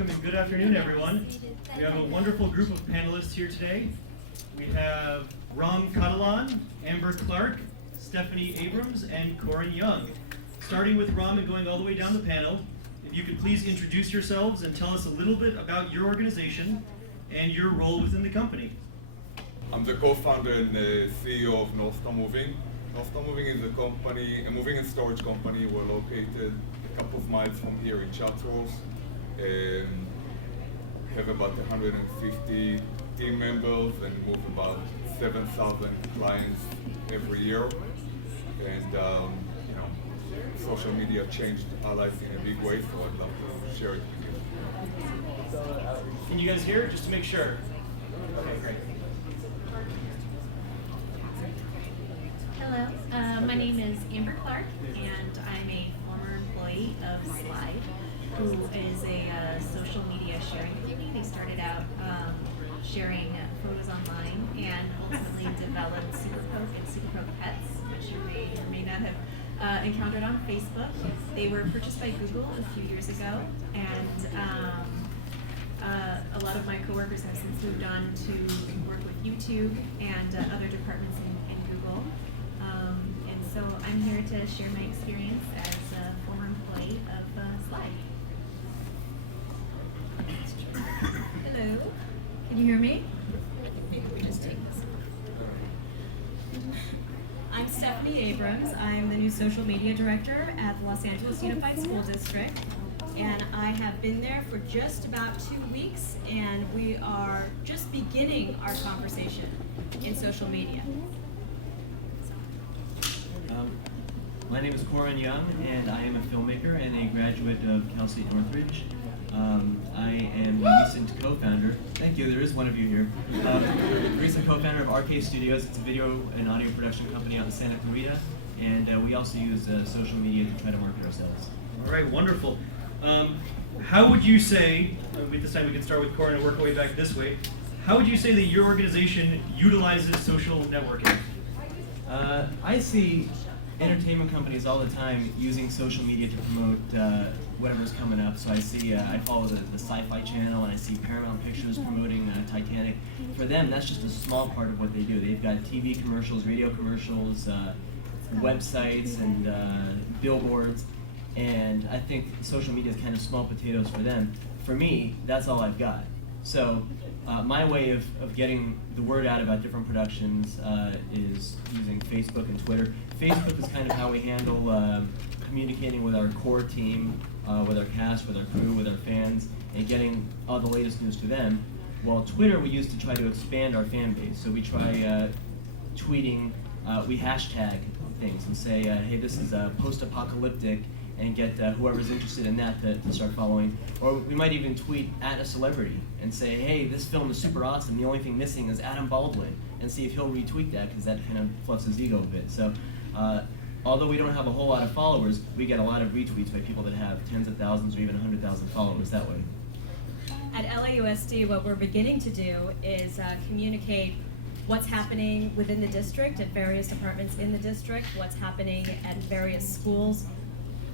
welcome and good afternoon, everyone. We have a wonderful group of panelists here today. We have Ram Catalan, Amber Clark, Stephanie Abrams, and Corin Young. Starting with Ram and going all the way down the panel, if you could please introduce yourselves and tell us a little bit about your organization and your role within the company. I'm the co-founder and CEO of NorthStar Moving. NorthStar Moving is a company, a moving and storage company. We're located a couple of miles from here in Chartreuse. Have about 150 team members and move about 7,000 clients every year. And social media changed our lives in a big way, so I'd love to share it with you. Can you guys hear it, just to make sure? Okay, great. Hello, my name is Amber Clark, and I'm a former employee of Slide, who is a social media sharing company. They started out sharing photos online and ultimately developed SuperPoke and SuperPoke Pets, which you may or may not have encountered on Facebook. They were purchased by Google a few years ago, and a lot of my coworkers have since moved on to work with YouTube and other departments in Google. And so I'm here to share my experience as a former employee of Slide. Hello, can you hear me? Maybe we just take this. I'm Stephanie Abrams. I'm the new social media director at the Los Angeles Unified School District. And I have been there for just about 2 weeks, and we are just beginning our conversation in social media. My name is Corin Young, and I am a filmmaker and a graduate of Cal State Northridge. I am the recent co-founder, thank you, there is one of you here, recent co-founder of RK Studios. It's a video and audio production company out in Santa Clarita, and we also use social media to try to market ourselves. All right, wonderful. How would you say, this time we can start with Corin and work our way back this way, how would you say that your organization utilizes social networking? I see entertainment companies all the time using social media to promote whatever's coming up. So I see, I follow the Sci-Fi Channel, and I see Paramount Pictures promoting Titanic. For them, that's just a small part of what they do. They've got TV commercials, radio commercials, websites, and billboards. And I think social media is kind of small potatoes for them. For me, that's all I've got. So my way of getting the word out about different productions is using Facebook and Twitter. Facebook is kind of how we handle communicating with our core team, with our cast, with our crew, with our fans, and getting all the latest news to them. While Twitter we use to try to expand our fan base. So we try tweeting, we hashtag things and say, hey, this is post-apocalyptic, and get whoever's interested in that to start following. Or we might even tweet at a celebrity and say, hey, this film is super awesome, the only thing missing is Adam Baldwin, and see if he'll retweet that, because that kind of fluffs his ego a bit. So although we don't have a whole lot of followers, we get a lot of retweets by people that have tens of thousands or even 100,000 followers that way. At LAUSD, what we're beginning to do is communicate what's happening within the district, at various departments in the district, what's happening at various schools.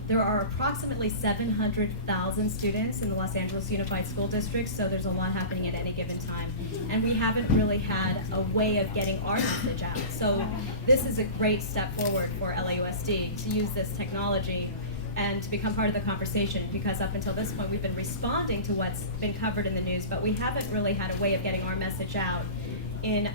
There are approximately 700,000 students in the Los Angeles Unified School District, so there's a lot happening at any given time. And we haven't really had a way of getting our message out. So this is a great step forward for LAUSD to use this technology and to become part of the conversation, because up until this point we've been responding to what's been covered in the news, but we haven't really had a way of getting our message out in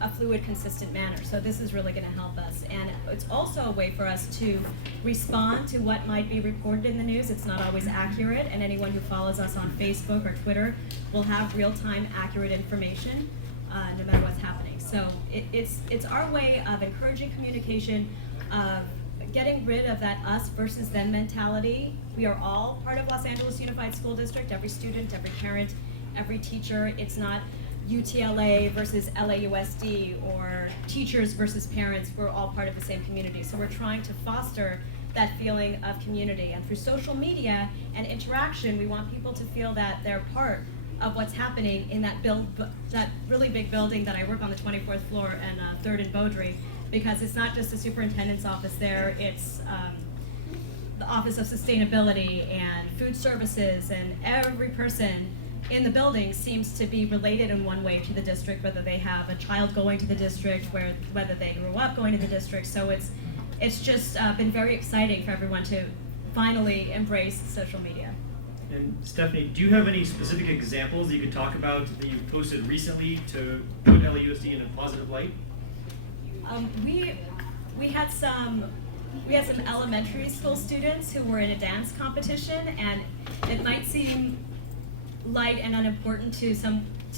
a fluid, consistent manner. So this is really going to help us. And it's also a way for us to respond to what might be reported in the news. It's not always accurate, and anyone who follows us on Facebook or Twitter will have real-time accurate information no matter what's happening. So it's our way of encouraging communication, of getting rid of that us versus them mentality. We are all part of Los Angeles Unified School District, every student, every parent, every teacher. It's not UTLA versus LAUSD or teachers versus parents. We're all part of the same community. So we're trying to foster that feeling of community. And through social media and interaction, we want people to feel that they're part of what's happening in that really big building that I work on, the 24th floor and 3rd and Beaudry, because it's not just the superintendent's office there, it's the Office of Sustainability and Food Services, and every person in the building seems to be related in one way to the district, whether they have a child going to the district, whether they grew up going to the district. So it's just been very exciting for everyone to finally embrace social media. And Stephanie, do you have any specific examples you could talk about that you've posted recently to put LAUSD in a positive light? We had some elementary school students who were in a dance competition, and it might seem light and unimportant to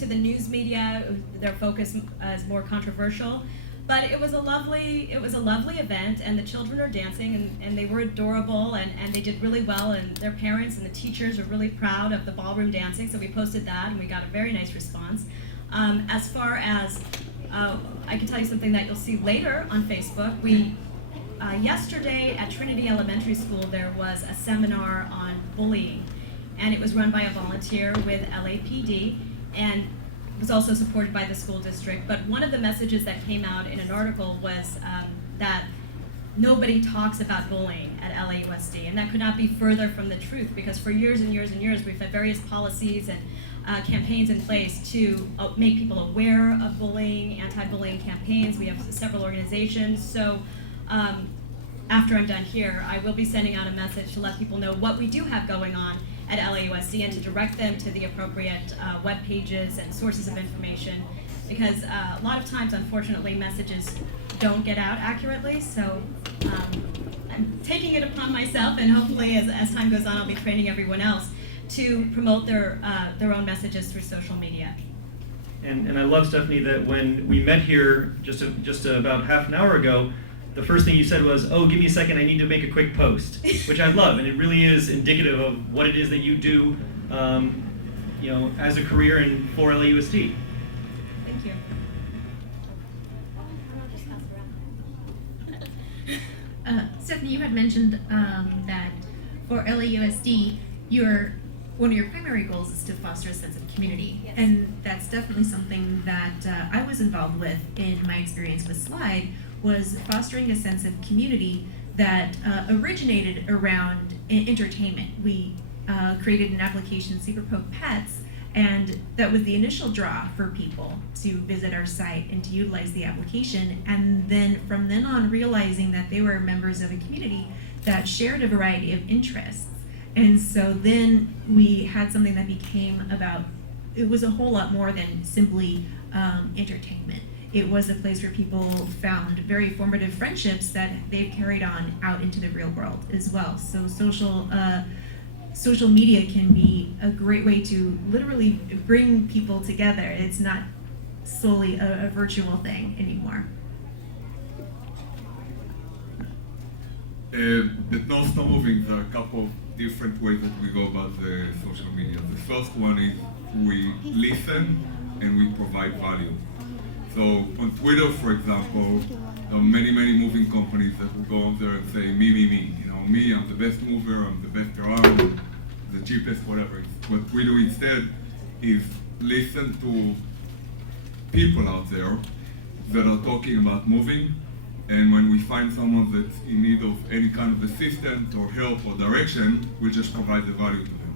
the news media. Their focus is more controversial, but it was a lovely event, and the children are dancing, and they were adorable, and they did really well, and their parents and the teachers are really proud of the ballroom dancing. So we posted that, and we got a very nice response. As far as I can tell you something that you'll see later on Facebook. Yesterday at Trinity Elementary School, there was a seminar on bullying, and it was run by a volunteer with LAPD, and was also supported by the school district. But one of the messages that came out in an article was that nobody talks about bullying at LAUSD, and that could not be further from the truth, because for years and years and years we've had various policies and campaigns in place to make people aware of bullying, anti-bullying campaigns. We have several organizations. So after I'm done here, I will be sending out a message to let people know what we do have going on at LAUSD and to direct them to the appropriate web pages and sources of information, because a lot of times, unfortunately, messages don't get out accurately. So I'm taking it upon myself, and hopefully as time goes on, I'll be training everyone else to promote their own messages through social media. And I love, Stephanie, that when we met here just about half an hour ago, the first thing you said was, "Oh, give me a second, I need to make a quick post," which I love, and it really is indicative of what it is that you do, as a career and for LAUSD. Thank you. Stephanie, you had mentioned that for LAUSD, one of your primary goals is to foster a sense of community. Yes. And that's definitely something that I was involved with in my experience with Slide, was fostering a sense of community that originated around entertainment. We created an application, Super Poke Pets, and that was the initial draw for people to visit our site and to utilize the application. And then from then on, realizing that they were members of a community that shared a variety of interests. And so then we had something that became about, it was a whole lot more than simply entertainment. It was a place where people found very formative friendships that they've carried on out into the real world as well. So social media can be a great way to literally bring people together. It's not solely a virtual thing anymore. At NorthStar Moving, there are a couple of different ways that we go about the social media. The first one is we listen and we provide value. So on Twitter, for example, there are many moving companies that will go on there and say, me. Me, I'm the best mover, I'm the best around, the cheapest, whatever. What we do instead is listen to people out there that are talking about moving, and when we find someone that's in need of any kind of assistance or help or direction, we just provide the value to them.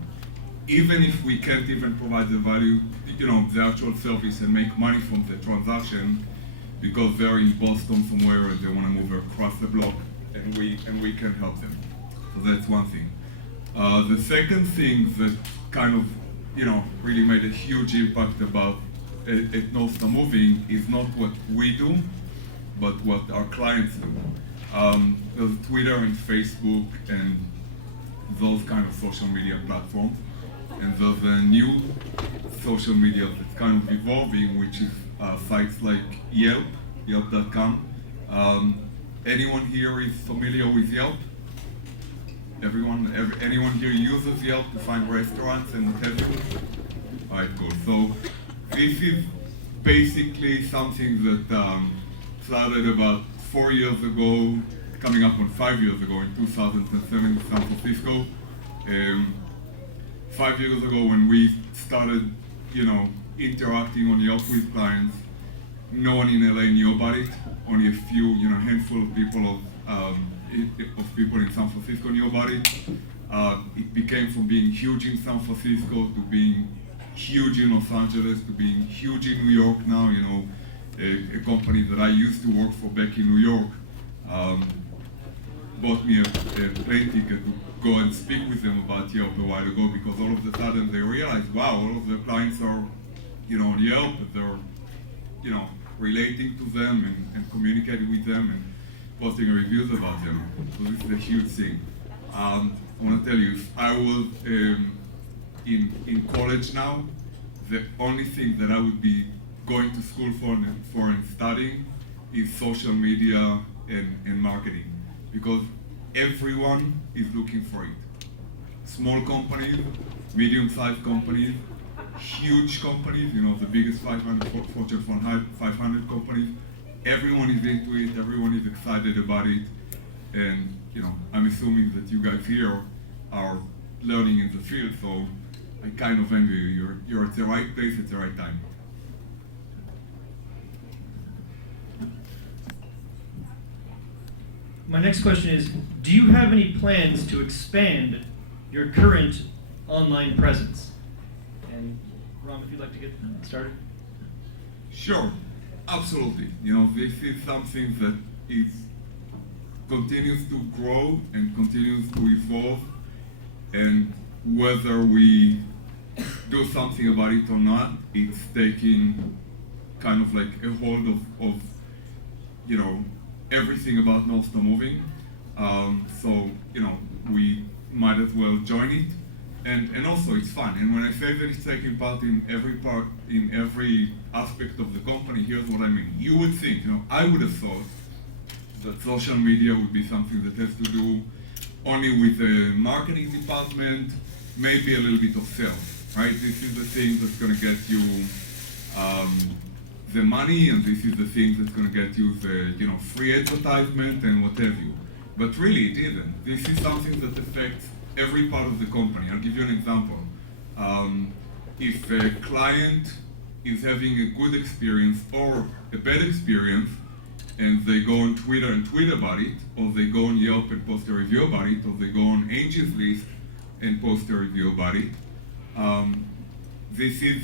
Even if we can't even provide the value, the actual service, and make money from the transaction because they're in Boston somewhere and they want to move across the block, and we can help them. So that's one thing. The second thing that kind of really made a huge impact about at NorthStar Moving is not what we do, but what our clients do. There's Twitter and Facebook and those kind of social media platforms. And there's a new social media that's kind of evolving, which is sites like Yelp, Yelp.com. Anyone here is familiar with Yelp? Anyone here uses Yelp to find restaurants and what have you? All right, cool. So this is basically something that started about 4 years ago, coming up on 5 years ago in 2007 in San Francisco. 5 years ago when we started, interacting on Yelp with clients, no one in LA knew about it. Only a few, handful of people of of people in San Francisco knew about it. It became from being huge in San Francisco to being huge in Los Angeles to being huge in New York now. You know, a company that I used to work for back in New York bought me a plane ticket to go and speak with them about Yelp a while ago, because all of a sudden they realized, wow, all of their clients are, you know, on Yelp, they're, you know, relating to them and communicating with them and posting reviews about them. So this is a huge thing. I want to tell you, if I was in college now, the only thing that I would be going to school for and studying is social media and marketing, because everyone is looking for it. Small companies, medium-sized companies, huge companies, you know, the biggest 500 Fortune 500 companies, everyone is into it, everyone is excited about it, and, you know, I'm assuming that you guys here are learning in the field, so I kind of envy you. You're at the right place at the right time. My next question is, do you have any plans to expand your current online presence? And Ram, if you'd like to get started. Sure, absolutely. You know, this is something that continues to grow and continues to evolve, and whether we do something about it or not, it's taking kind of like a hold of you know, everything about NorthStar moving. So, you know, we might as well join it. And also it's fun. And when I say that it's taking part in every aspect of the company, here's what I mean. You would think, you know, I would have thought that social media would be something that has to do only with the marketing department, maybe a little bit of sales, right? This is the thing that's gonna get you the money, and this is the thing that's gonna get you the, you know, free advertisement and what have you. But really it isn't. This is something that affects every part of the company. I'll give you an example. If a client is having a good experience or a bad experience, and they go on Twitter and tweet about it, or they go on Yelp and post a review about it, or they go on Angie's List and post a review about it, this is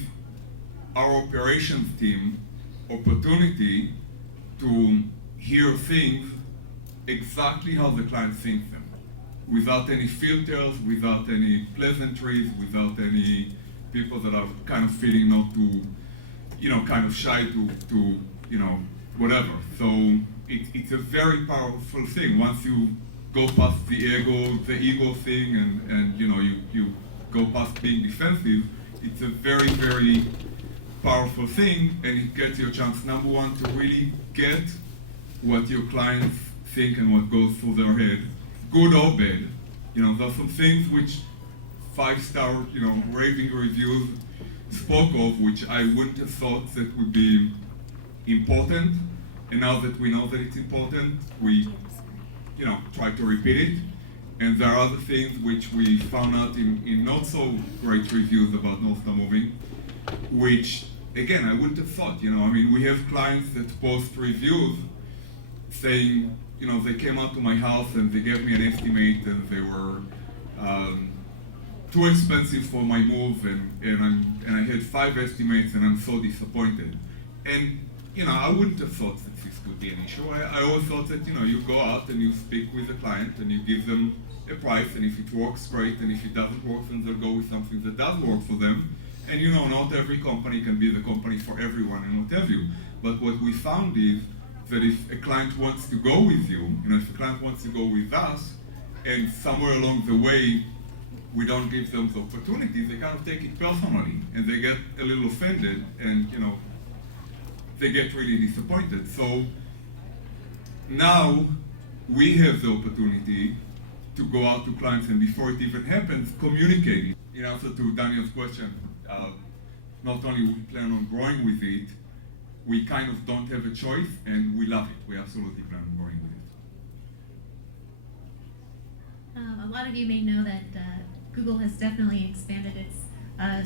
our operations team opportunity to hear things exactly how the client thinks them, without any filters, without any pleasantries, without any people that are kind of feeling not too, you know, kind of shy to you know, whatever. So it's a very powerful thing. Once you go past the ego thing, and you know, you go past being defensive, it's a very, very powerful thing, and it gets you a chance, number one, to really get what your clients think and what goes through their head, good or bad. You know, there's some things which 5-star, you know, raving reviews spoke of, which I wouldn't have thought that would be important, and now that we know that it's important, we, you know, try to repeat it. And there are other things which we found out in not so great reviews about NorthStar moving, which, again, I wouldn't have thought. You know, I mean, we have clients that post reviews saying, you know, they came out to my house and they gave me an estimate, and they were too expensive for my move, and I had 5 estimates, and I'm so disappointed. And, you know, I wouldn't have thought that this could be an issue. I always thought that, you know, you go out and you speak with the client and you give them a price, and if it works, great, and if it doesn't work, then they'll go with something that does work for them. And, you know, not every company can be the company for everyone and what have you. But what we found is that if a client wants to go with you, you know, if a client wants to go with us, and somewhere along the way we don't give them the opportunity, they kind of take it personally, and they get a little offended, and, you know, they get really disappointed. So now we have the opportunity to go out to clients, and before it even happens, communicate it. In answer to Daniel's question, not only we plan on growing with it, we kind of don't have a choice, and we love it. We absolutely plan on growing with it. A lot of you may know that Google has definitely expanded its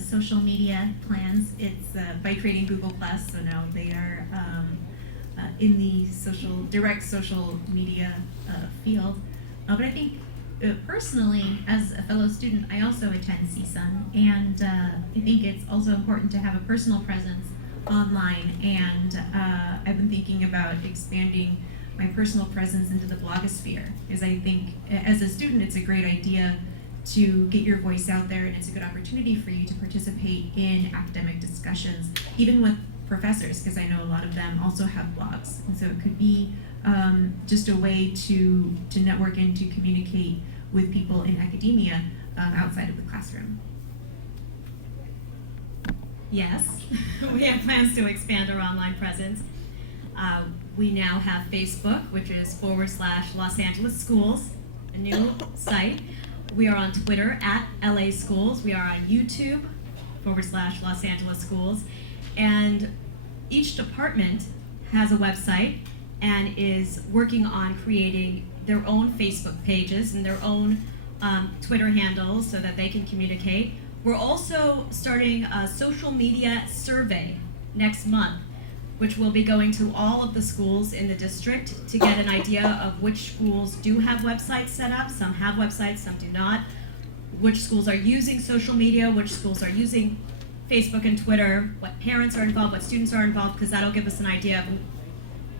social media plans. It's by creating Google+, so now they are in the direct social media field. But I think personally, as a fellow student, I also attend CSUN, and I think it's also important to have a personal presence online, and I've been thinking about expanding my personal presence into the blogosphere, because I think as a student it's a great idea to get your voice out there, and it's a good opportunity for you to participate in academic discussions, even with professors, because I know a lot of them also have blogs, and so it could be just a way to network and to communicate with people in academia outside of the classroom. Yes, we have plans to expand our online presence. We now have Facebook, which is /Los Angeles Schools, a new site. We are on Twitter at LA Schools. We are on YouTube /Los Angeles Schools. And each department has a website and is working on creating their own Facebook pages and their own Twitter handles so that they can communicate. We're also starting a social media survey next month, which will be going to all of the schools in the district to get an idea of which schools do have websites set up. Some have websites, some do not. Which schools are using social media, which schools are using Facebook and Twitter, what parents are involved, what students are involved, because that'll give us an idea of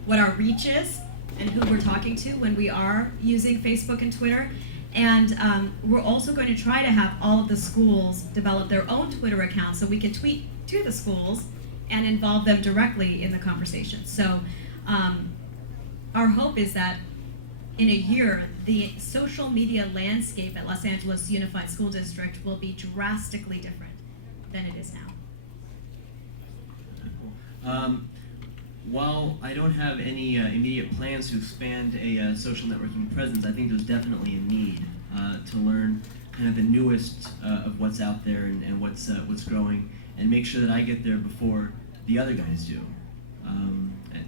what our reach is and who we're talking to when we are using Facebook and Twitter. And we're also going to try to have all of the schools develop their own Twitter accounts so we can tweet to the schools and involve them directly in the conversation. So our hope is that in a year, the social media landscape at Los Angeles Unified School District will be drastically different than it is now. While I don't have any immediate plans to expand a social networking presence, I think there's definitely a need to learn kind of the newest of what's out there and what's growing, and make sure that I get there before the other guys do.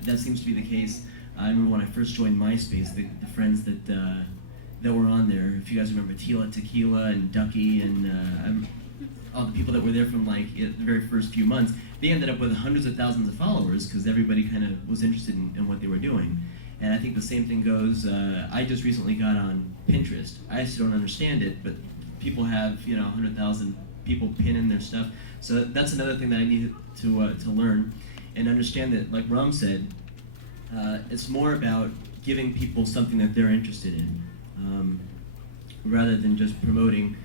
That seems to be the case. I remember when I first joined MySpace, the friends that were on there. If you guys remember Tila Tequila and Ducky and all the people that were there from like the very first few months, they ended up with hundreds of thousands of followers because everybody kind of was interested in what they were doing. And I think the same thing goes, I just recently got on Pinterest. I still don't understand it, but people have 100,000 people pinning their stuff. So that's another thing that I need to learn and understand that, like Ram said, it's more about giving people something that they're interested in, rather than just promoting,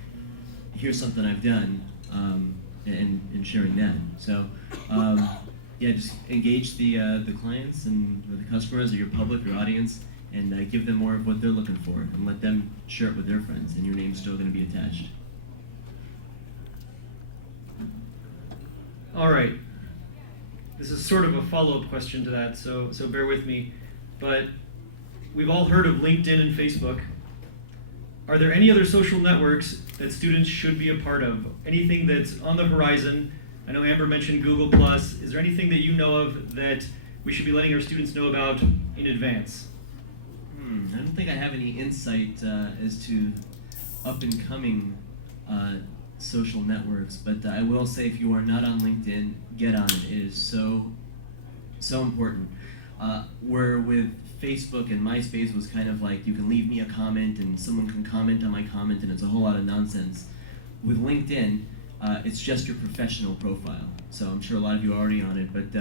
here's something I've done, and sharing that. So yeah, just engage the clients and the customers or your public, your audience, and give them more of what they're looking for, and let them share it with their friends, and your name's still going to be attached. All right. This is sort of a follow-up question to that, so bear with me. But we've all heard of LinkedIn and Facebook. Are there any other social networks that students should be a part of? Anything that's on the horizon? I know Amber mentioned Google+. Is there anything that you know of that we should be letting our students know about in advance? I don't think I have any insight as to up-and-coming social networks, but I will say if you are not on LinkedIn, get on it. It is so important. Where with Facebook and MySpace was kind of like you can leave me a comment and someone can comment on my comment and it's a whole lot of nonsense. With LinkedIn, it's just your professional profile. So I'm sure a lot of you are already on it, but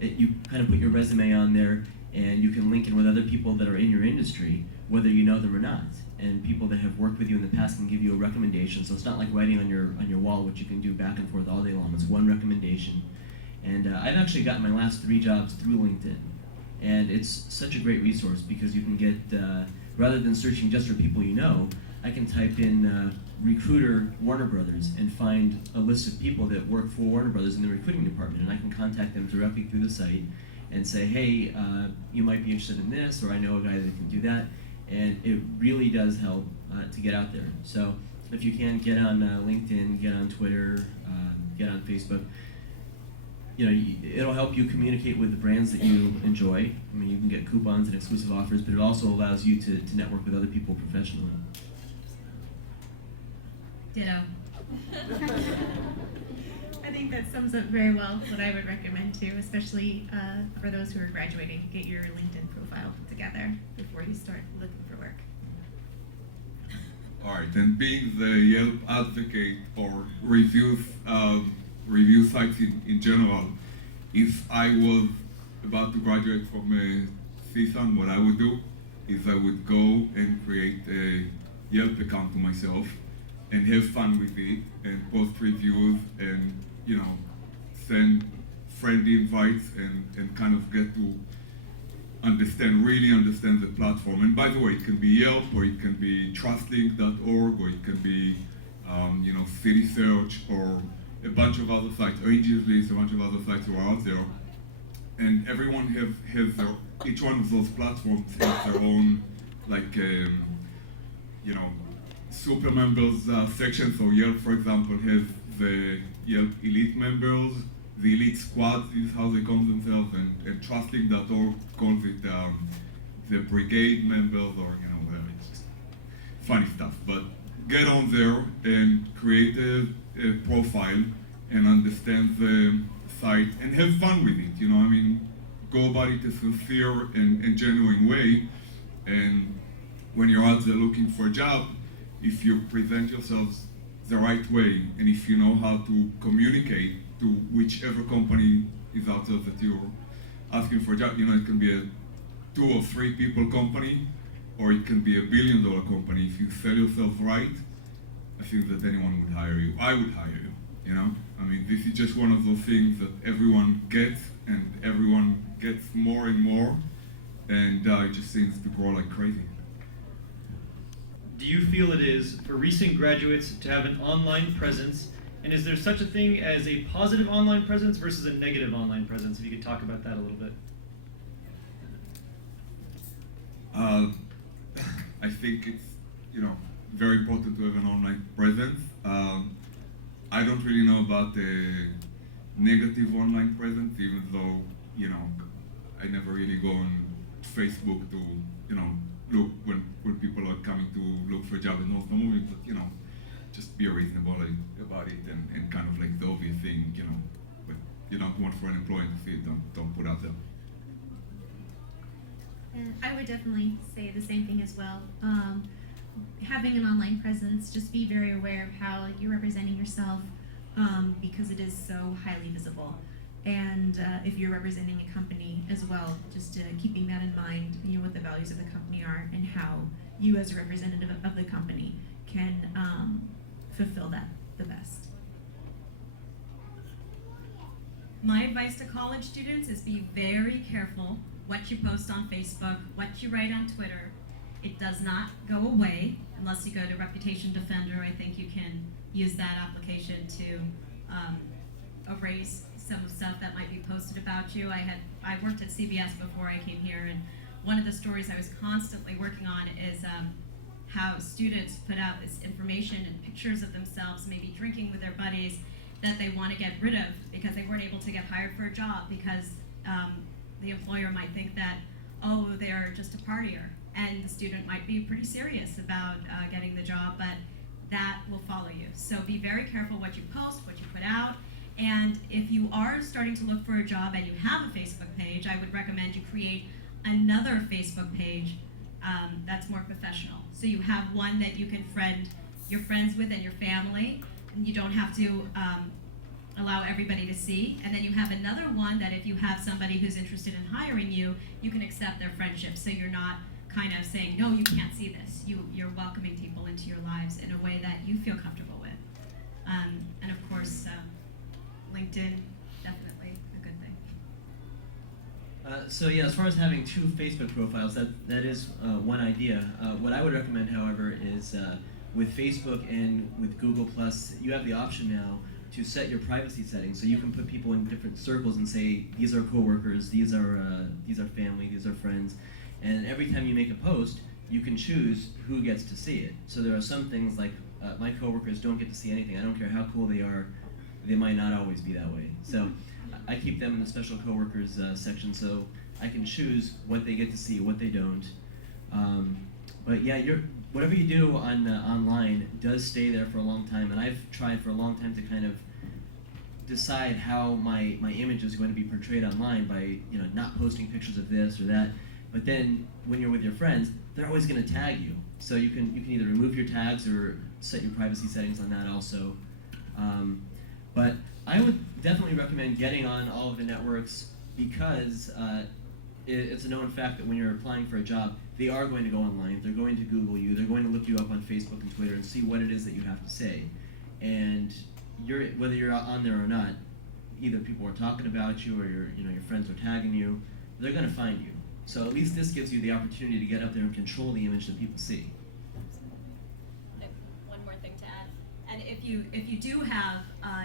you kind of put your resume on there and you can link in with other people that are in your industry, whether you know them or not. And people that have worked with you in the past can give you a recommendation. So it's not like writing on your wall, which you can do back and forth all day long. It's one recommendation. And I've actually gotten my last 3 jobs through LinkedIn. And it's such a great resource because you can get, rather than searching just for people you know, I can type in recruiter Warner Brothers and find a list of people that work for Warner Brothers in the recruiting department, and I can contact them directly through the site and say, hey, you might be interested in this, or I know a guy that can do that, and it really does help to get out there. So if you can, get on LinkedIn, get on Twitter, get on Facebook. It'll help you communicate with the brands that you enjoy. I mean, you can get coupons and exclusive offers, but it also allows you to network with other people professionally. Ditto. I think that sums up very well what I would recommend too, especially for those who are graduating. Get your LinkedIn profile put together before you start looking for work. All right, and being the Yelp advocate for review sites in general, if I was about to graduate from CSUN, what I would do is I would go and create a Yelp account to myself and have fun with it and post reviews and, you know, send friend invites and kind of get to really understand the platform. And by the way, it can be Yelp, or it can be trustlink.org, or it can be, you know, City Search, or a bunch of other sites, Angels List, a bunch of other sites who are out there. And everyone has their, each one of those platforms has their own, like, you know, super members section. So Yelp, for example, has the Yelp Elite members. The Elite Squads is how they call themselves, and trustlink.org calls it the brigade members, or, you know, whatever. It's just funny stuff. But get on there and create a profile and understand the site and have fun with it. You know, I mean, go about it a sincere and genuine way. And when you're out there looking for a job, if you present yourselves the right way, and if you know how to communicate to whichever company is out there that you're asking for a job, you know, it can be a 2 or 3 people company, or it can be $1 billion company. If you sell yourself right, I think that anyone would hire you. I would hire you, you know? I mean, this is just one of those things that everyone gets, and everyone gets more and more, and it just seems to grow like crazy. Do you feel it is for recent graduates to have an online presence? And is there such a thing as a positive online presence versus a negative online presence? If you could talk about that a little bit. I think it's, you know, very important to have an online presence. I don't really know about the negative online presence, even though, you know, I never really go on Facebook to, you know, look when people are coming to look for a job in NorthStar Moving, but, you know, just be reasonable about it, and kind of like the obvious thing, you know, but you don't want for an employer to see it, don't put out there. And I would definitely say the same thing as well. Having an online presence, just be very aware of how you're representing yourself, because it is so highly visible. And if you're representing a company as well, just keeping that in mind, you know, what the values of the company are, and how you as a representative of the company can fulfill that the best. My advice to college students is be very careful what you post on Facebook, what you write on Twitter. It does not go away unless you go to Reputation Defender. I think you can use that application to erase some of the stuff that might be posted about you. I worked at CBS before I came here, and one of the stories I was constantly working on is how students put out this information and pictures of themselves, maybe drinking with their buddies, that they want to get rid of because they weren't able to get hired for a job because the employer might think that, oh, they're just a partier, and the student might be pretty serious about getting the job, but that will follow you. So be very careful what you post, what you put out, and if you are starting to look for a job and you have a Facebook page, I would recommend you create another Facebook page that's more professional. So you have one that you can friend your friends with and your family, and you don't have to allow everybody to see. And then you have another one that if you have somebody who's interested in hiring you, you can accept their friendship. So you're not kind of saying, no, you can't see this. You're welcoming people into your lives in a way that you feel comfortable with. And of course, LinkedIn, definitely a good thing. So yeah, as far as having 2 Facebook profiles, that is one idea. What I would recommend, however, is with Facebook and with Google+, you have the option now to set your privacy settings, so you can put people in different circles and say, these are coworkers, these are family, these are friends, and every time you make a post, you can choose who gets to see it. So there are some things like my coworkers don't get to see anything. I don't care how cool they are, they might not always be that way. So I keep them in the special coworkers section, so I can choose what they get to see, what they don't. But yeah, whatever you do on online does stay there for a long time, and I've tried for a long time to kind of decide how my image is going to be portrayed online by not posting pictures of this or that. But then when you're with your friends, they're always going to tag you. So you can either remove your tags or set your privacy settings on that also. But I would definitely recommend getting on all of the networks because it's a known fact that when you're applying for a job, they are going to go online, they're going to Google you, they're going to look you up on Facebook and Twitter and see what it is that you have to say. And whether you're on there or not, either people are talking about you or your friends are tagging you, they're going to find you. So at least this gives you the opportunity to get up there and control the image that people see. I have one more thing to add. And if you do have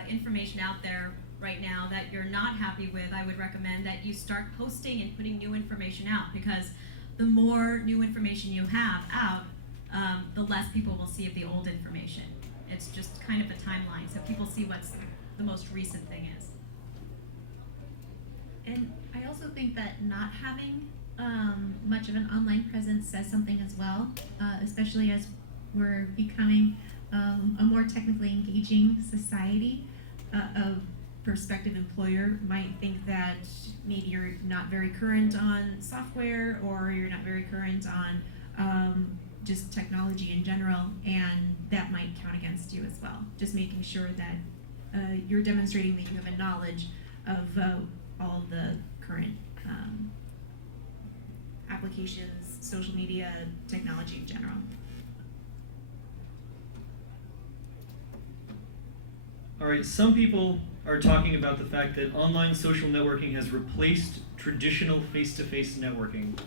information out there right now that you're not happy with, I would recommend that you start posting and putting new information out, because the more new information you have out, the less people will see of the old information. It's just kind of a timeline, so people see what's the most recent thing is. And I also think that not having much of an online presence says something as well, especially as we're becoming a more technically engaging society. A prospective employer might think that maybe you're not very current on software or you're not very current on just technology in general, and that might count against you as well. Just making sure that you're demonstrating that you have a knowledge of all the current applications, social media, technology in general. All right, some people are talking about the fact that online social networking has replaced traditional face-to-face networking.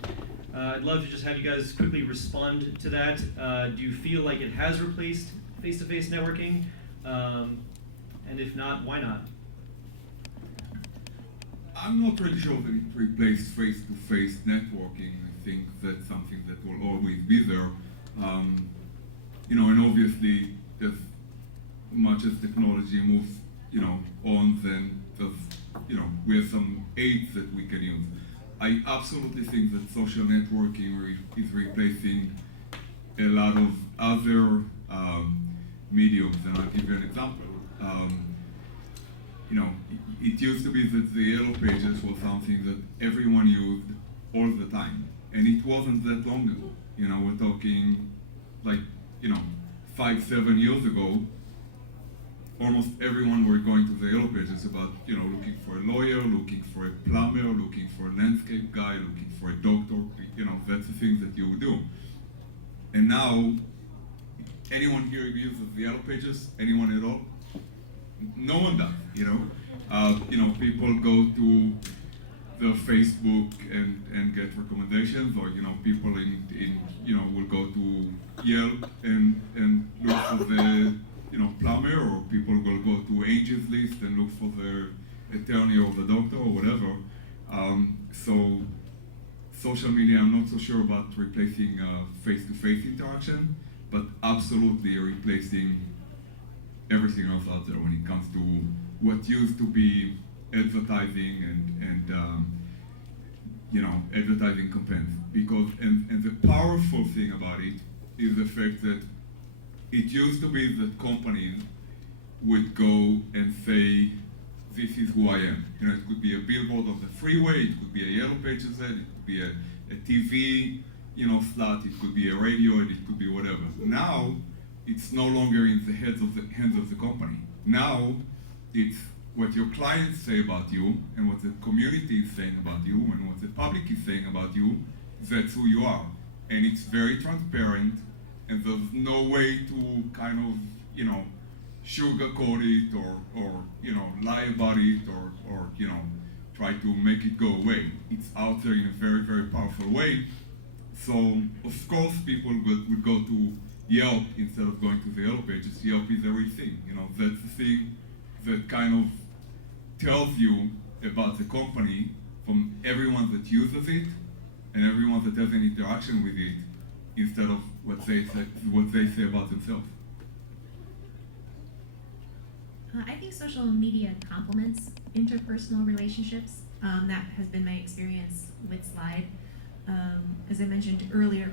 I'd love to just have you guys quickly respond to that. Do you feel like it has replaced face-to-face networking? And if not, why not? I'm not really sure that it replaced face-to-face networking. I think that's something that will always be there. And obviously, as much as technology moves, on, then there's, we have some aids that we can use. I absolutely think that social networking is replacing a lot of other mediums, and I'll give you an example. It used to be that the Yellow Pages was something that everyone used all the time, and it wasn't that long ago. We're talking like 5-7 years ago. Almost everyone were going to the Yellow Pages about looking for a lawyer, looking for a plumber, looking for a landscape guy, looking for a doctor. That's the things that you would do. And now, anyone here uses the Yellow Pages? Anyone at all? No one does. People go to the Facebook and get recommendations, or people will go to Yelp and look for the plumber, or people will go to Angie's List and look for the attorney or the doctor or whatever. So social media, I'm not so sure about replacing face-to-face interaction, but absolutely replacing everything else out there when it comes to what used to be advertising and advertising campaigns. Because and the powerful thing about it is the fact that it used to be that companies would go and say, this is who I am. It could be a billboard on the freeway, it could be a Yellow Pages ad, it could be a TV, slot, it could be a radio ad, it could be whatever. Now, it's no longer in the hands of the company. Now, it's what your clients say about you, and what the community is saying about you, and what the public is saying about you. That's who you are. And it's very transparent, and there's no way to kind of, sugarcoat it or lie about it or try to make it go away. It's out there in a very, very powerful way. So, of course, people would go to Yelp instead of going to the Yellow Pages. Yelp is a real thing. That's the thing that kind of tells you about the company from everyone that uses it and everyone that has an interaction with it, instead of what they say about themselves. I think social media complements interpersonal relationships. That has been my experience with Slide. As I mentioned earlier,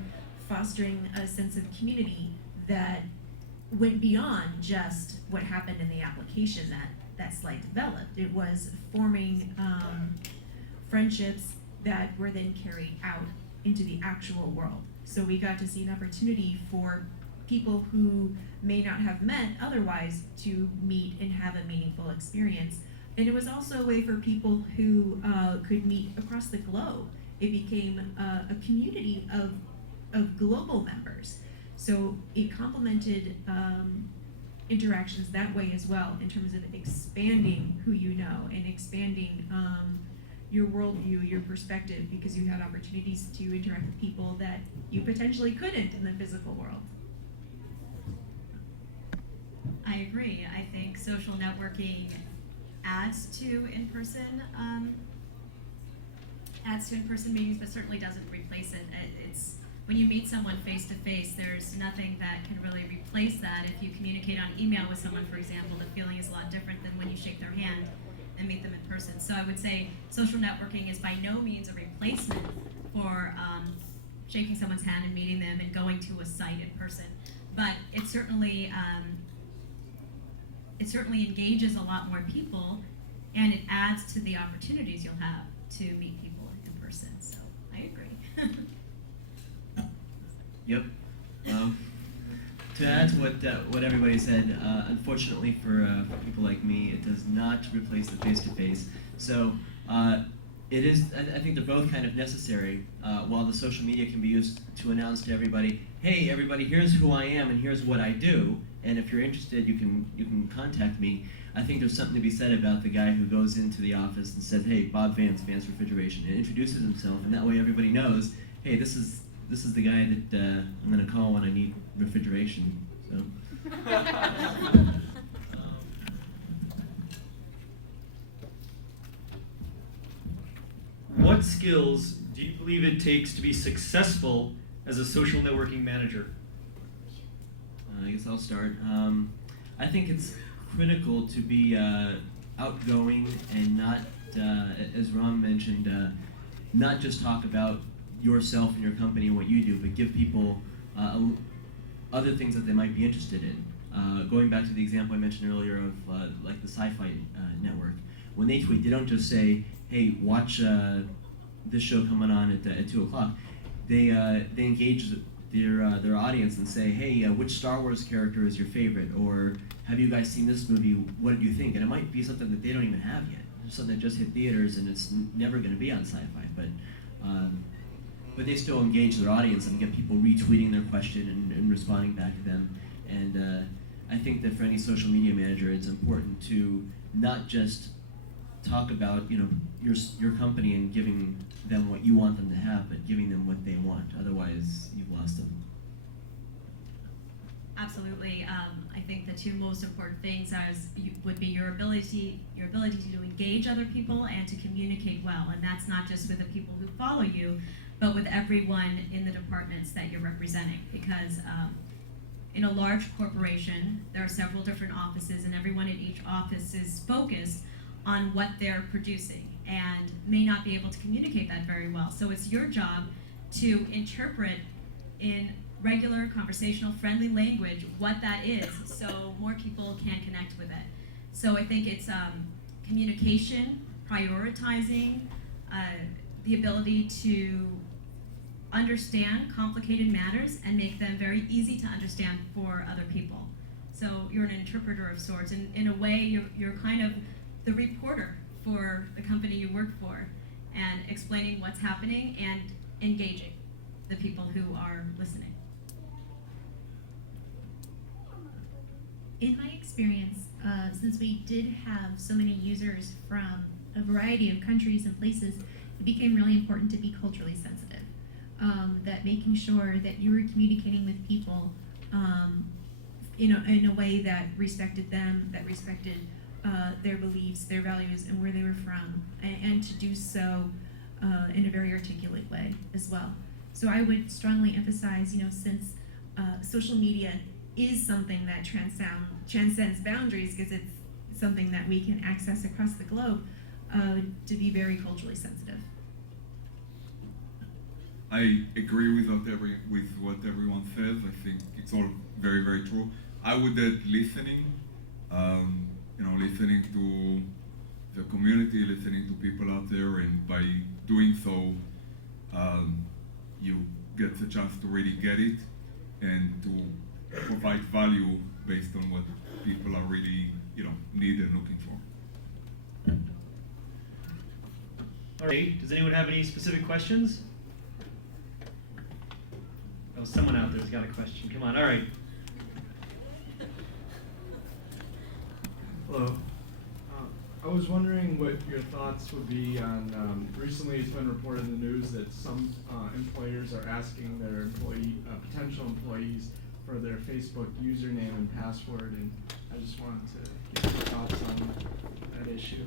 fostering a sense of community that went beyond just what happened in the application that Slide developed. It was forming friendships that were then carried out into the actual world. So we got to see an opportunity for people who may not have met otherwise to meet and have a meaningful experience. And it was also a way for people who could meet across the globe. It became a community of global members. So it complemented interactions that way as well, in terms of expanding who you know and expanding your worldview, your perspective, because you had opportunities to interact with people that you potentially couldn't in the physical world. I agree. I think social networking adds to in-person meetings, but certainly doesn't replace it. It's when you meet someone face to face, there's nothing that can really replace that. If you communicate on email with someone, for example, the feeling is a lot different than when you shake their hand and meet them in person. So I would say social networking is by no means a replacement for shaking someone's hand and meeting them and going to a site in person. But it certainly engages a lot more people, and it adds to the opportunities you'll have to meet people in person. So I agree. Yep. To add to what everybody said, unfortunately for people like me, it does not replace the face-to-face. So it is. I think they're both kind of necessary. While the social media can be used to announce to everybody, "Hey, everybody, here's who I am and here's what I do, and if you're interested, you can contact me." I think there's something to be said about the guy who goes into the office and says, "Hey, Bob Vance, Vance Refrigeration," and introduces himself, and that way everybody knows, "Hey, this is the guy that I'm going to call when I need refrigeration." So. What skills do you believe it takes to be successful as a social networking manager? I guess I'll start. I think it's critical to be outgoing and not, as Ram mentioned, not just talk about yourself and your company and what you do, but give people other things that they might be interested in. Going back to the example I mentioned earlier of like the Sci-Fi Network, when they tweet, they don't just say, "Hey, watch this show coming on at 2 o'clock." They engage their audience and say, "Hey, which Star Wars character is your favorite?" Or, "Have you guys seen this movie? What did you think?" And it might be something that they don't even have yet. It's something that just hit theaters and it's never going to be on Sci-Fi, but they still engage their audience and get people retweeting their question and responding back to them. And I think that for any social media manager, it's important to not just talk about your company and giving them what you want them to have, but giving them what they want. Otherwise, you've lost them. Absolutely. I think the two most important things would be your ability to engage other people and to communicate well. And that's not just with the people who follow you, but with everyone in the departments that you're representing. Because in a large corporation, there are several different offices, and everyone in each office is focused on what they're producing and may not be able to communicate that very well. So it's your job to interpret in regular, conversational, friendly language what that is, so more people can connect with it. So I think it's communication, prioritizing, the ability to understand complicated matters and make them very easy to understand for other people. So you're an interpreter of sorts, and in a way you're kind of the reporter for the company you work for, and explaining what's happening and engaging the people who are listening. In my experience, since we did have so many users from a variety of countries and places, it became really important to be culturally sensitive. That making sure that you were communicating with people in a way that respected them, that respected their beliefs, their values, and where they were from, and to do so in a very articulate way as well. So I would strongly emphasize, since social media is something that transcends boundaries, because it's something that we can access across the globe, to be very culturally sensitive. I agree with what everyone says. I think it's all very, very true. I would add listening, listening to the community, listening to people out there, and by doing so, you get the chance to really get it and to provide value based on what people are really, need and looking for. All right, does anyone have any specific questions? Oh, someone out there's got a question. Come on, all right. Hello. I was wondering what your thoughts would be on, recently it's been reported in the news that some employers are asking their potential employees for their Facebook username and password, and I just wanted to get your thoughts on that issue.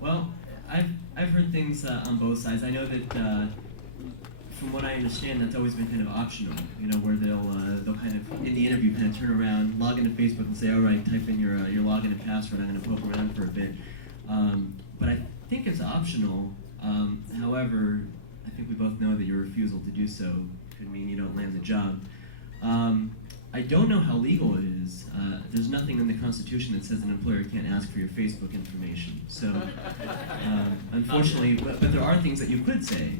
Well, I've heard things on both sides. I know that from what I understand, that's always been kind of optional. Where they'll kind of in the interview kind of turn around, log into Facebook, and say, all right, type in your login and password. I'm going to poke around for a bit. But I think it's optional. However, I think we both know that your refusal to do so could mean you don't land the job. I don't know how legal it is. There's nothing in the Constitution that says an employer can't ask for your Facebook information. So, unfortunately, but there are things that you could say.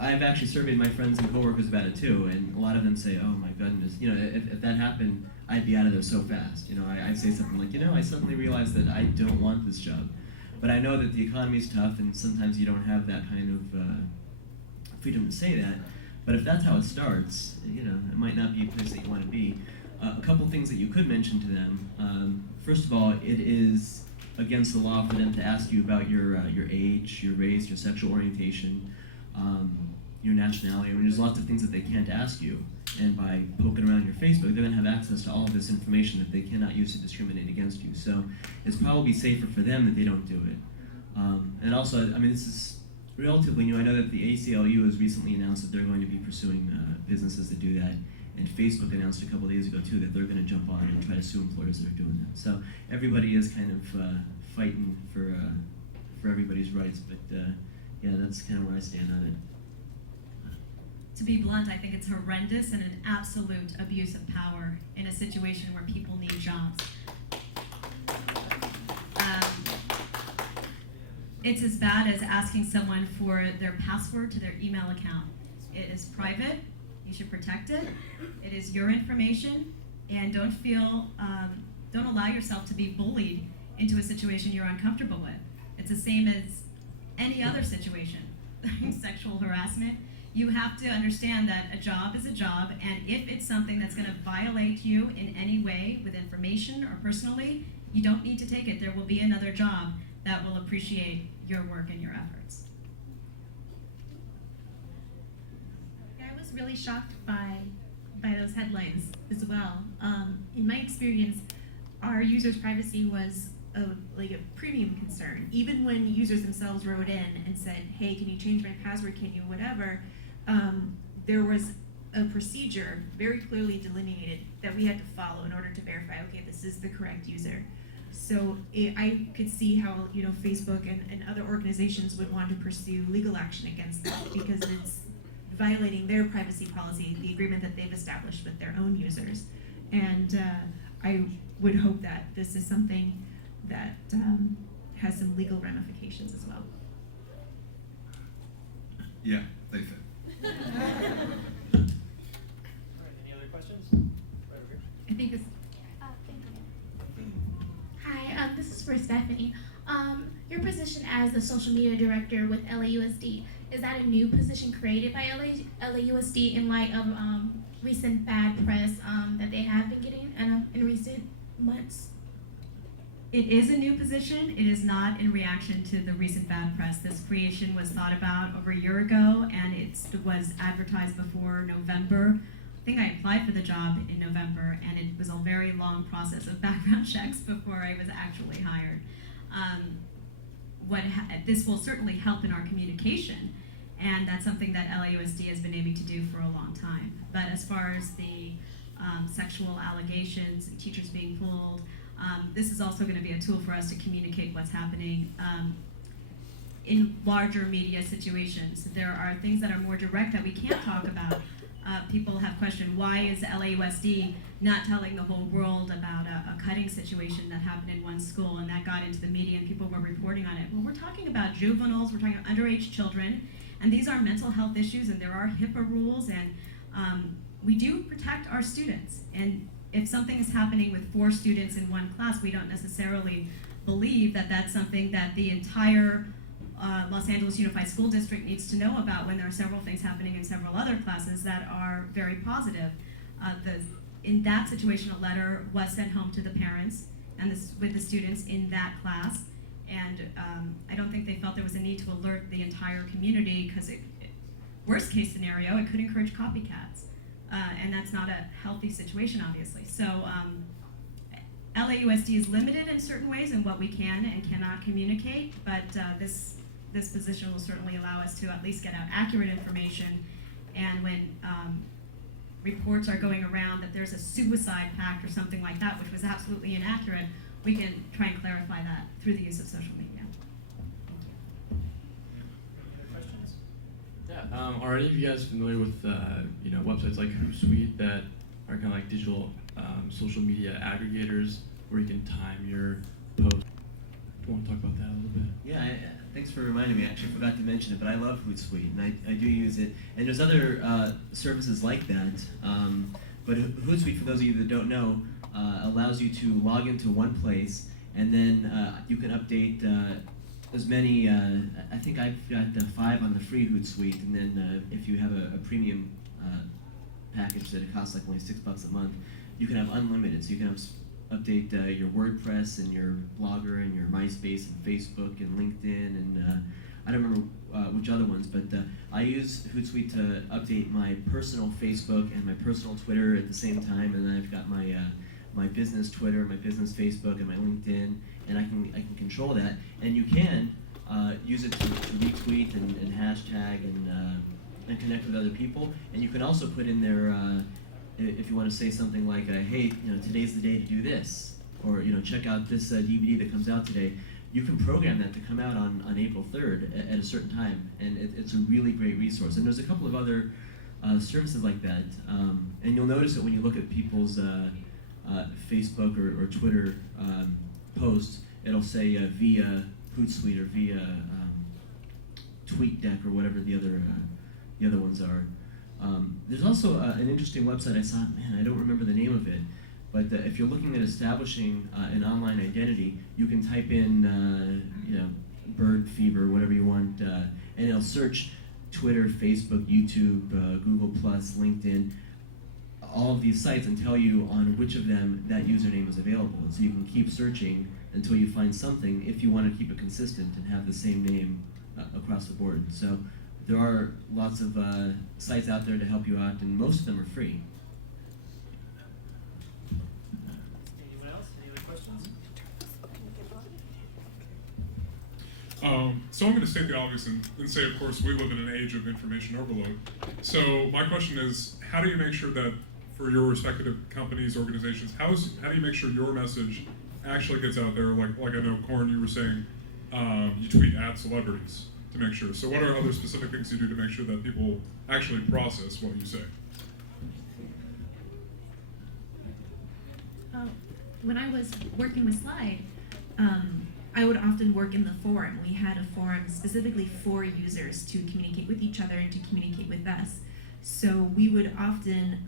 I've actually surveyed my friends and coworkers about it too, and a lot of them say, "Oh my goodness, if that happened, I'd be out of there so fast." I'd say something like, "I suddenly realized that I don't want this job," but I know that the economy's tough, and sometimes you don't have that kind of freedom to say that. But if that's how it starts, it might not be a place that you want to be. A couple things that you could mention to them. First of all, it is against the law for them to ask you about your age, your race, your sexual orientation, your nationality. There's lots of things that they can't ask you. And by poking around your Facebook, they're going to have access to all of this information that they cannot use to discriminate against you. So it's probably safer for them that they don't do it. And also, this is relatively new. I know that the ACLU has recently announced that they're going to be pursuing businesses that do that. And Facebook announced a couple days ago, too, that they're going to jump on and try to sue employers that are doing that. So everybody is kind of fighting for everybody's rights. But yeah, that's kind of where I stand on it. To be blunt, I think it's horrendous and an absolute abuse of power in a situation where people need jobs. It's as bad as asking someone for their password to their email account. It is private. You should protect it. It is your information, and don't allow yourself to be bullied into a situation you're uncomfortable with. It's the same as any other situation, sexual harassment. You have to understand that a job is a job, and if it's something that's going to violate you in any way with information or personally, you don't need to take it. There will be another job that will appreciate your work and your efforts. I was really shocked by those headlines as well. In my experience, our users' privacy was a premium concern. Even when users themselves wrote in and said, "Hey, can you change my password? Can you whatever?" There was a procedure very clearly delineated that we had to follow in order to verify, okay, this is the correct user. So I could see how Facebook and other organizations would want to pursue legal action against that because it's violating their privacy policy, the agreement that they've established with their own users. And I would hope that this is something that has some legal ramifications as well. Yeah, they said. All right, any other questions? Right over here. I think this. Hi, this is for Stephanie. Your position as the social media director with LAUSD, is that a new position created by LAUSD in light of recent bad press that they have been getting in recent months? It is a new position. It is not in reaction to the recent bad press. This creation was thought about over a year ago, and it was advertised before November. I think I applied for the job in November, and it was a very long process of background checks before I was actually hired. This will certainly help in our communication, and that's something that LAUSD has been aiming to do for a long time. But as far as the sexual allegations, teachers being pulled, this is also going to be a tool for us to communicate what's happening. in larger media situations. There are things that are more direct that we can't talk about. People have questioned, why is LAUSD not telling the whole world about a cutting situation that happened in one school, and that got into the media and people were reporting on it? Well, we're talking about juveniles, we're talking about underage children, and these are mental health issues, and there are HIPAA rules, and we do protect our students. And if something is happening with 4 students in one class, we don't necessarily believe that that's something that the entire Los Angeles Unified School District needs to know about when there are several things happening in several other classes that are very positive. In that situation, a letter was sent home to the parents and with the students in that class, and I don't think they felt there was a need to alert the entire community, because worst case scenario, it could encourage copycats, and that's not a healthy situation, obviously. So LAUSD is limited in certain ways in what we can and cannot communicate, but this position will certainly allow us to at least get out accurate information, and when reports are going around that there's a suicide pact or something like that, which was absolutely inaccurate, we can try and clarify that through the use of social media. Any other questions? Yeah. Are any of you guys familiar with websites like Hootsuite that are kind of like digital social media aggregators where you can time your post? Do you want to talk about that a little bit? Yeah, thanks for reminding me. I actually forgot to mention it, but I love Hootsuite, and I do use it. And there's other services like that. But Hootsuite, for those of you that don't know, allows you to log into one place, and then you can update as many, I think I've got 5 on the free Hootsuite, and then if you have a premium package that it costs like only $6 a month, you can have unlimited. So you can have update your WordPress and your Blogger and your MySpace and Facebook and LinkedIn and I don't remember which other ones, but I use Hootsuite to update my personal Facebook and my personal Twitter at the same time, and then I've got my my business Twitter, my business Facebook, and my LinkedIn, and I can control that. And you can use it to retweet and hashtag and connect with other people. And you can also put in there if you want to say something like, hey, today's the day to do this, or check out this DVD that comes out today. You can program that to come out on April 3rd at a certain time, and it's a really great resource. And there's a couple of other services like that, and you'll notice it when you look at people's Facebook or Twitter posts. It'll say via Hootsuite or via TweetDeck or whatever the other ones are. There's also an interesting website I saw. Man, I don't remember the name of it. But if you're looking at establishing an online identity, you can type in, bird fever, whatever you want, and it'll search Twitter, Facebook, YouTube, Google+, LinkedIn, all of these sites, and tell you on which of them that username is available. So you can keep searching until you find something if you want to keep it consistent and have the same name across the board. So there are lots of sites out there to help you out, and most of them are free. Anyone else? Any other questions? So I'm going to state the obvious and say, of course, we live in an age of information overload. So my question is, how do you make sure that for your respective companies, organizations, how do you make sure your message actually gets out there? Like I know, Corin, you were saying you tweet at celebrities to make sure. So what are other specific things you do to make sure that people actually process what you say? When I was working with Slide, I would often work in the forum. We had a forum specifically for users to communicate with each other and to communicate with us. So we would often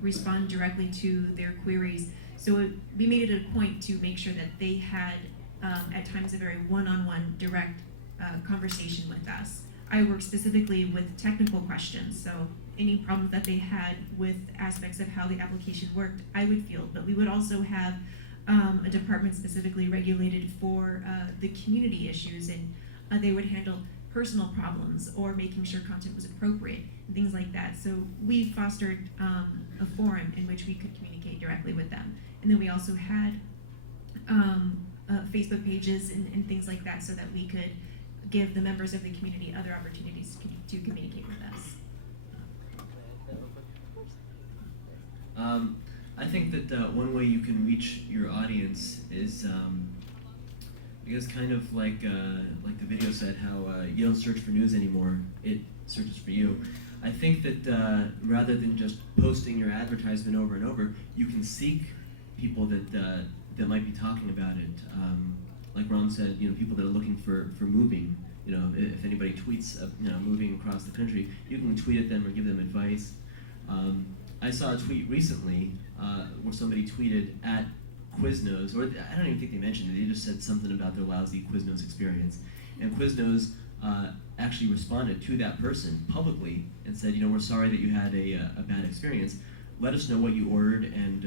respond directly to their queries. So we made it a point to make sure that they had, at times, a very one-on-one direct conversation with us. I work specifically with technical questions, so any problems that they had with aspects of how the application worked, I would field. But we would also have a department specifically regulated for the community issues, and they would handle personal problems or making sure content was appropriate and things like that. So we fostered a forum in which we could communicate directly with them. And then we also had Facebook pages and things like that so that we could give the members of the community other opportunities to communicate with us. I think that one way you can reach your audience is Because kind of like the video said, how you don't search for news anymore; it searches for you. I think that rather than just posting your advertisement over and over, you can seek people that might be talking about it. Like Ron said, people that are looking for moving. If anybody tweets, moving across the country, you can tweet at them or give them advice. I saw a tweet recently where somebody tweeted at Quiznos, or I don't even think they mentioned it. They just said something about their lousy Quiznos experience, and Quiznos actually responded to that person publicly and said, we're sorry that you had a bad experience. Let us know what you ordered and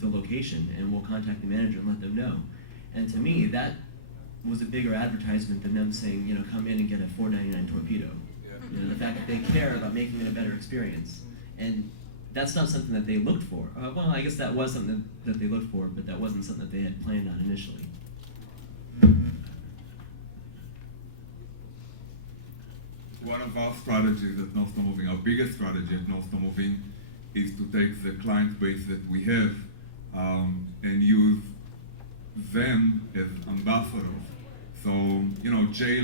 the location, and we'll contact the manager and let them know. And to me, that was a bigger advertisement than them saying, come in and get a $4.99 torpedo. The fact that they care about making it a better experience. And that's not something that they looked for. Well, I guess that was something that they looked for, but that wasn't something that they had planned on initially. One of our strategies at NorthStar Moving, our biggest strategy at NorthStar Moving, is to take the client base that we have and use them as ambassadors. So, Jay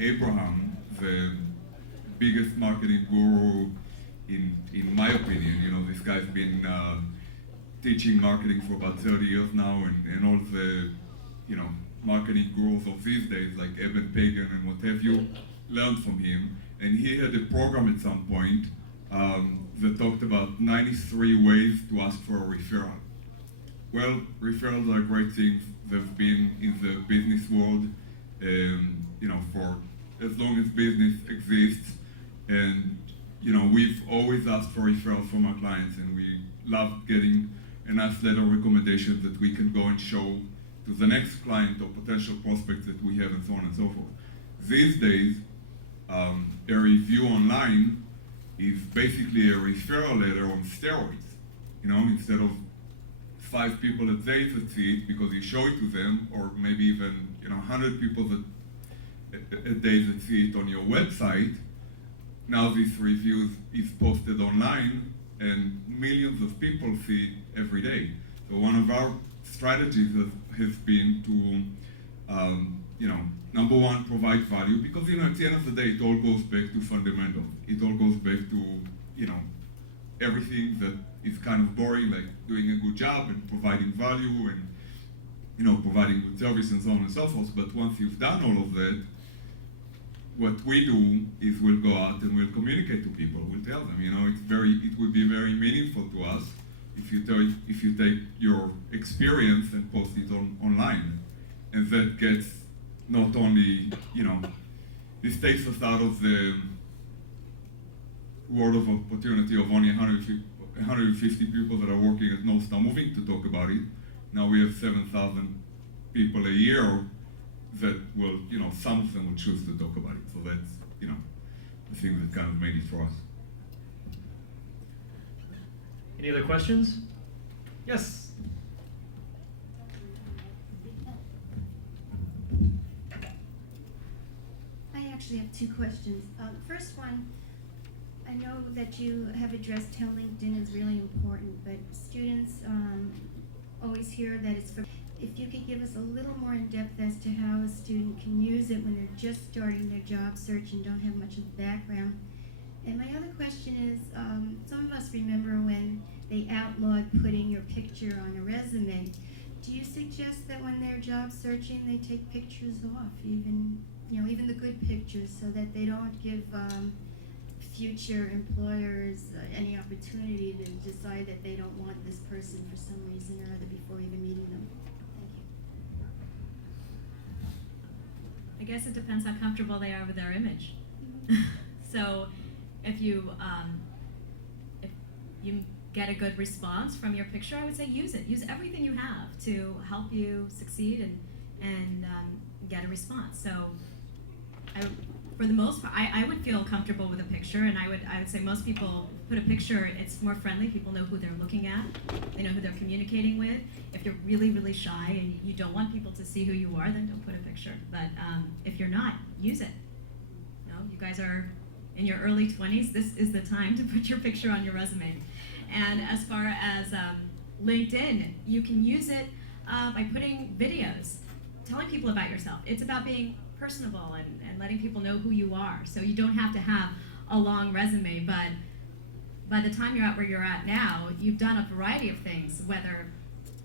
Abraham, the biggest marketing guru in my opinion, this guy's been teaching marketing for about 30 years now, and all the, marketing gurus of these days, like Eben Pagan and what have you, learned from him. And he had a program at some point that talked about 93 ways to ask for a referral. Well, referrals are great things. They've been in the business world, for as long as business exists. And, we've always asked for referrals from our clients, and we love getting a nice letter of recommendation that we can go and show to the next client or potential prospects that we have, and so on and so forth. These days, a review online is basically a referral letter on steroids. Instead of 5 people a day that see it because you show it to them, or maybe even 100 people a day that see it on your website. Now this review is posted online, and millions of people see it every day. So one of our strategies has been to, number one, provide value, because at the end of the day, it all goes back to fundamentals. It all goes back to everything that is kind of boring, like doing a good job and providing value and providing good service and so on and so forth. But once you've done all of that, what we do is we'll go out and we'll communicate to people. We'll tell them, it would be very meaningful to us if you take your experience and post it online, and that gets not only this takes us out of the world of opportunity of only 150 people that are working at NorthStar Moving to talk about it. Now we have 7,000 people a year that will, some of them will choose to talk about it. So that's, the thing that kind of made it for us. Any other questions? Yes. I actually have 2 questions. First one, I know that you have addressed how LinkedIn is really important, but students always hear that it's for. If you could give us a little more in depth as to how a student can use it when they're just starting their job search and don't have much of the background. And my other question is, some of us remember when they outlawed putting your picture on a resume. Do you suggest that when they're job searching, they take pictures off, even the good pictures, so that they don't give future employers any opportunity to decide that they don't want this person for some reason or other before even meeting them? Thank you. I guess it depends how comfortable they are with their image. So if you get a good response from your picture, I would say use it. Use everything you have to help you succeed and get a response. So for the most part, I would feel comfortable with a picture, and I would say most people put a picture, it's more friendly. People know who they're looking at. They know who they're communicating with. If you're really, really shy and you don't want people to see who you are, then don't put a picture. But if you're not, use it. You guys are in your early 20s. This is the time to put your picture on your resume. And as far as LinkedIn, you can use it by putting videos. telling people about yourself. It's about being personable and letting people know who you are. So you don't have to have a long resume, but by the time you're at where you're at now, you've done a variety of things, whether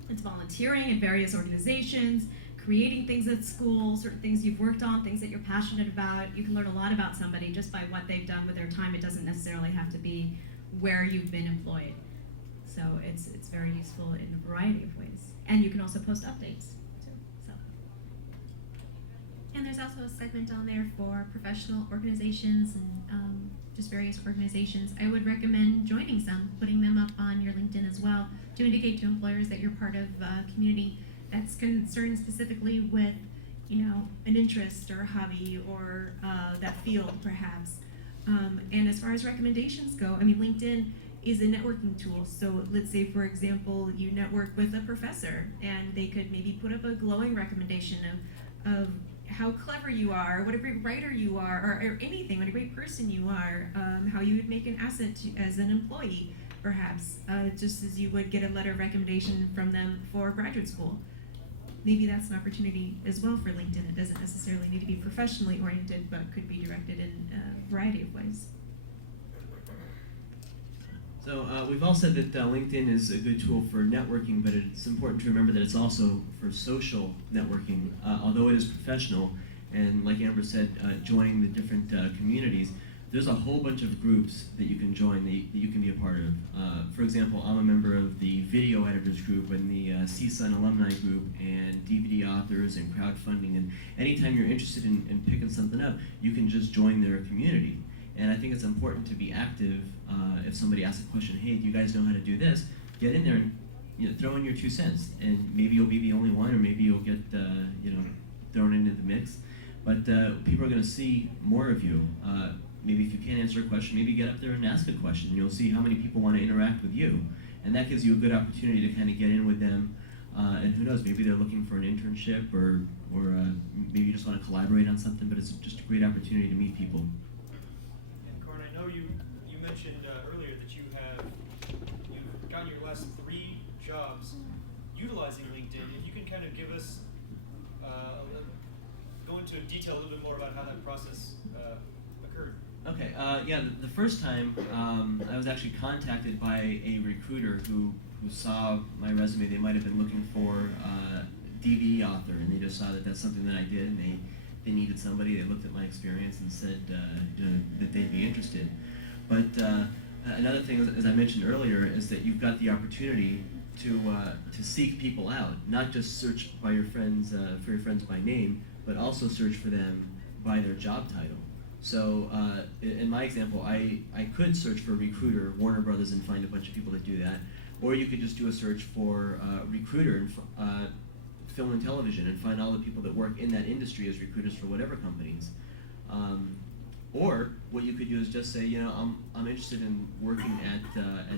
it's volunteering in various organizations, creating things at school, certain things you've worked on, things that you're passionate about. You can learn a lot about somebody just by what they've done with their time. It doesn't necessarily have to be where you've been employed. So it's very useful in a variety of ways. And you can also post updates too. So. And there's also a segment on there for professional organizations and just various organizations. I would recommend joining some, putting them up on your LinkedIn as well, to indicate to employers that you're part of a community that's concerned specifically with, you know, an interest or a hobby or that field perhaps. And as far as recommendations go, I mean, LinkedIn is a networking tool. So let's say, for example, you network with a professor and they could maybe put up a glowing recommendation of how clever you are, what a great writer you are, or anything, what a great person you are, how you would make an asset as an employee, perhaps, just as you would get a letter of recommendation from them for graduate school. Maybe that's an opportunity as well for LinkedIn. It doesn't necessarily need to be professionally oriented, but could be directed in a variety of ways. So we've all said that LinkedIn is a good tool for networking, but it's important to remember that it's also for social networking, although it is professional. And like Amber said, joining the different communities, there's a whole bunch of groups that you can join, that you can be a part of. For example, I'm a member of the video editors group and the CSUN alumni group and DVD authors and crowdfunding. And anytime you're interested in picking something up, you can just join their community. And I think it's important to be active. If somebody asks a question, hey, do you guys know how to do this? Get in there and throw in your 2 cents. And maybe you'll be the only one, or maybe you'll get thrown into the mix. But people are going to see more of you. Maybe if you can't answer a question, maybe get up there and ask a question. You'll see how many people want to interact with you. And that gives you a good opportunity to kind of get in with them. And who knows, maybe they're looking for an internship, or maybe you just want to collaborate on something, but it's just a great opportunity to meet people. And Corin, I know you mentioned earlier that you've gotten your last 3 jobs utilizing LinkedIn. If you can kind of give us, go into detail a little bit more about how that process occurred. Okay, yeah, the first time I was actually contacted by a recruiter who saw my resume. They might have been looking for a DVD author, and they just saw that that's something that I did, and they needed somebody. They looked at my experience and said that they'd be interested. But another thing, as I mentioned earlier, is that you've got the opportunity to seek people out, not just search by your friends for your friends by name, but also search for them by their job title. So in my example, I could search for recruiter, Warner Brothers, and find a bunch of people that do that. Or you could just do a search for recruiter in film and television and find all the people that work in that industry as recruiters for whatever companies. Or what you could do is just say, I'm interested in working at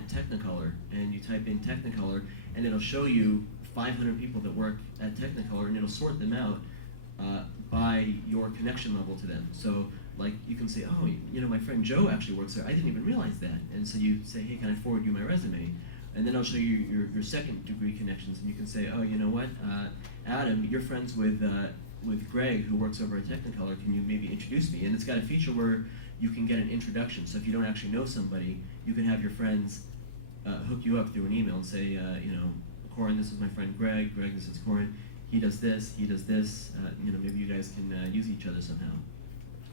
Technicolor, and you type in Technicolor, and it'll show you 500 people that work at Technicolor, and it'll sort them out by your connection level to them. So, like, you can say, oh, my friend Joe actually works there. I didn't even realize that. And so you say, hey, can I forward you my resume? And then I'll show you your second degree connections, and you can say, oh, you know what, Adam, you're friends with Greg, who works over at Technicolor. Can you maybe introduce me? And it's got a feature where you can get an introduction. So if you don't actually know somebody, you can have your friends hook you up through an email and say, Corin, this is my friend Greg. Greg, this is Corin. He does this. He does this. Maybe you guys can use each other somehow.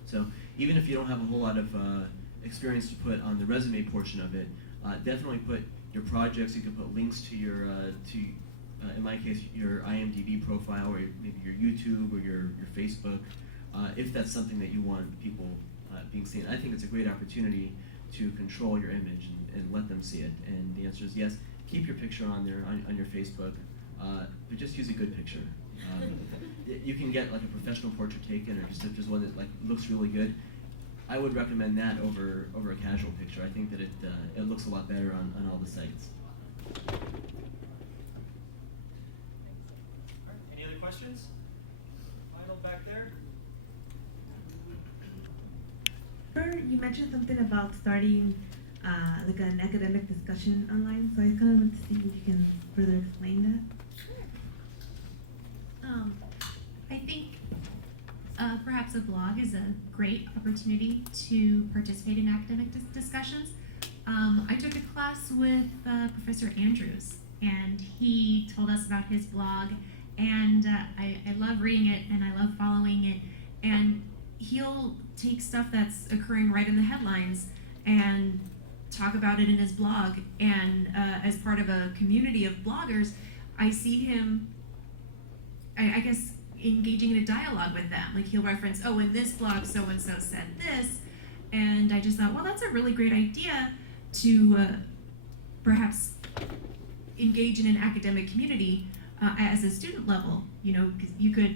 So even if you don't have a whole lot of experience to put on the resume portion of it, definitely put your projects. You can put links to your in my case, your IMDb profile, or maybe your YouTube or your Facebook, if that's something that you want people being seen. I think it's a great opportunity to control your image and let them see it. And the answer is yes. Keep your picture on there on your Facebook, but just use a good picture. You can get like a professional portrait taken, or just if there's one that like looks really good. I would recommend that over a casual picture. I think that it looks a lot better on all the sites. Any other questions? Final back there. You mentioned something about starting like an academic discussion online, so I kind of want to see if you can further explain that. a blog is a great opportunity to participate in academic discussions. I took a class with Professor Andrews, and he told us about his blog, and I love reading it and I love following it. And he'll take stuff that's occurring right in the headlines and talk about it in his blog. And as part of a community of bloggers, I see him, I guess, engaging in a dialogue with them. Like, he'll reference, oh, in this blog so-and-so said this. And I just thought, well, that's a really great idea to perhaps engage in an academic community as a student level. You know, 'cause you could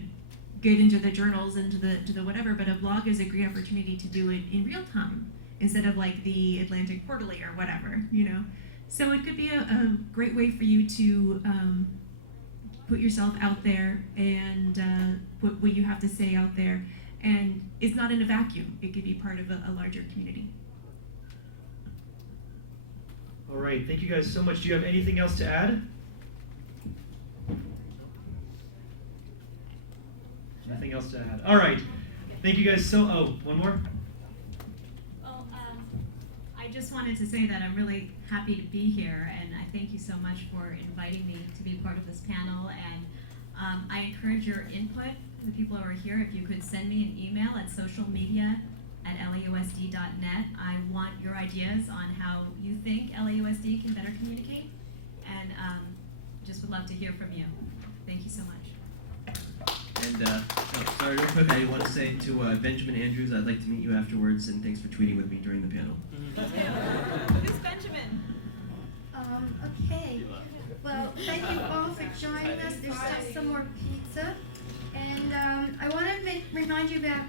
get into the journals and to the whatever, but a blog is a great opportunity to do it in real time instead of like the Atlantic Quarterly or whatever, you know. So it could be a great way for you to put yourself out there and put what you have to say out there. And it's not in a vacuum. It could be part of a larger community. All right, thank you guys so much. Do you have anything else to add? Nothing else to add. All right, thank you guys one more? I just wanted to say that I'm really happy to be here, and I thank you so much for inviting me to be part of this panel. And I encourage your input, the people who are here. If you could send me an email at socialmedia@lausd.net. I want your ideas on how you think LAUSD can better communicate, and just would love to hear from you. Thank you so much. And sorry, real quick, I want to say to Benjamin Andrews, I'd like to meet you afterwards, and thanks for tweeting with me during the panel. Who's Benjamin? Okay. Well, thank you all for joining us. There's still some more pizza. And I want to remind you about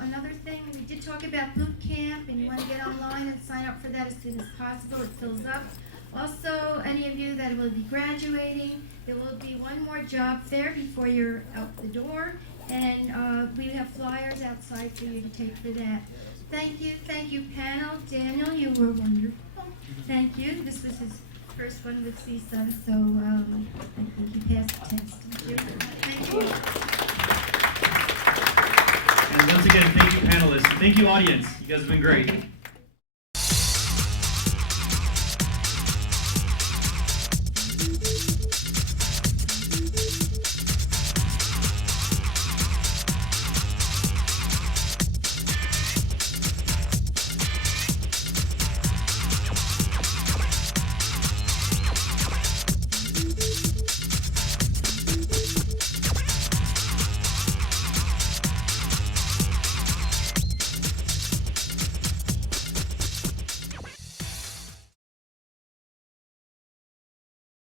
another thing. We did talk about boot camp, and you want to get online and sign up for that as soon as possible. It fills up. Also, any of you that will be graduating, there will be one more job fair before you're out the door, and we have flyers outside for you to take for that. Thank you, panel. Daniel, you were wonderful. Thank you. This was his first one with CSUN, so I think he passed the test. Thank you. And once again, thank you, panelists. Thank you, audience. You guys have been great.